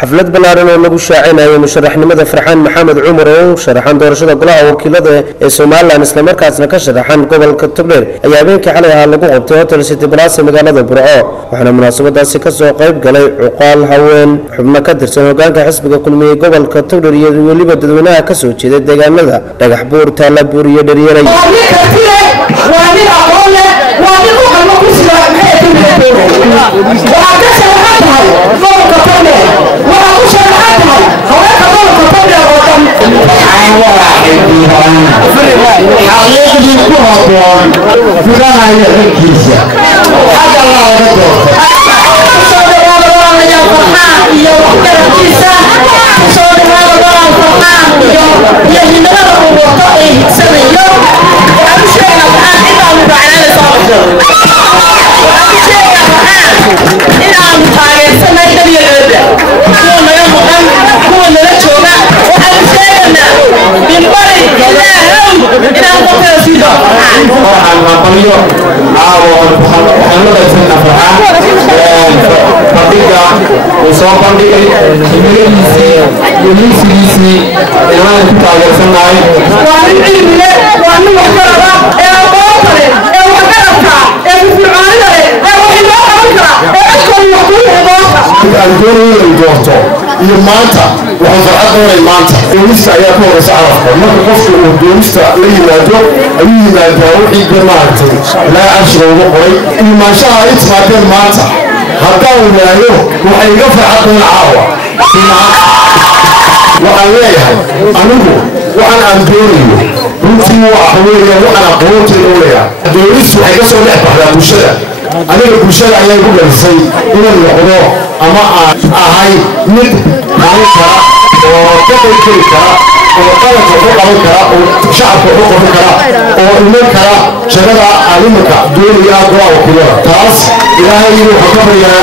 xaflad ballaaran oo lagu shaacinayo musharaxnimada Farxaan Maxamed Cumar oo sharaxan doorashada golaha wakiilada ee Soomaaliland isla markaasna ka sharaxan gobolka Togdheer ayaa habeenkii xalay ahaa lagu qabtay Hotel City Place magaalada Burco waxaana munaasabadaasi ka soo qayb galay cuqaal haween xubno ka tirsan hoggaanka xisbiga kulmiye gobolka Togdheer iyo waliba dadweynaha ka soo jeeday deegaanada Dhagax Buur, Taala Buur iyo Dharyeelay iyo maanta waxaan farxad doonay maanta doonista ayaa ku horeysa carafka marka qofka uu doonista la yimaado ayuu yimaadaa wixii maaragtay ilaa carshiga ugu qoray imaanshaha ay timaadeen maanta haddaan waayo waxay iga farxad doona caawa waxaan leeyahay anigu waxaan aan doonayo runtii waxa weeyaan waxaan aqoonteeda u leeyahay doonistu waxay ka soo dhex baxdaa bulshada aniga bulshada ayaa igu dhalisay inaan noqdo ama aan ahay mid maalin kara oo ka qaybgeli kara oo qaranka ku qaban kara oo shacabka ku qaban kara oo iman kara shaqada aan imanka doonaya golaha wakiilada taas ilaahay inuu ka baryaa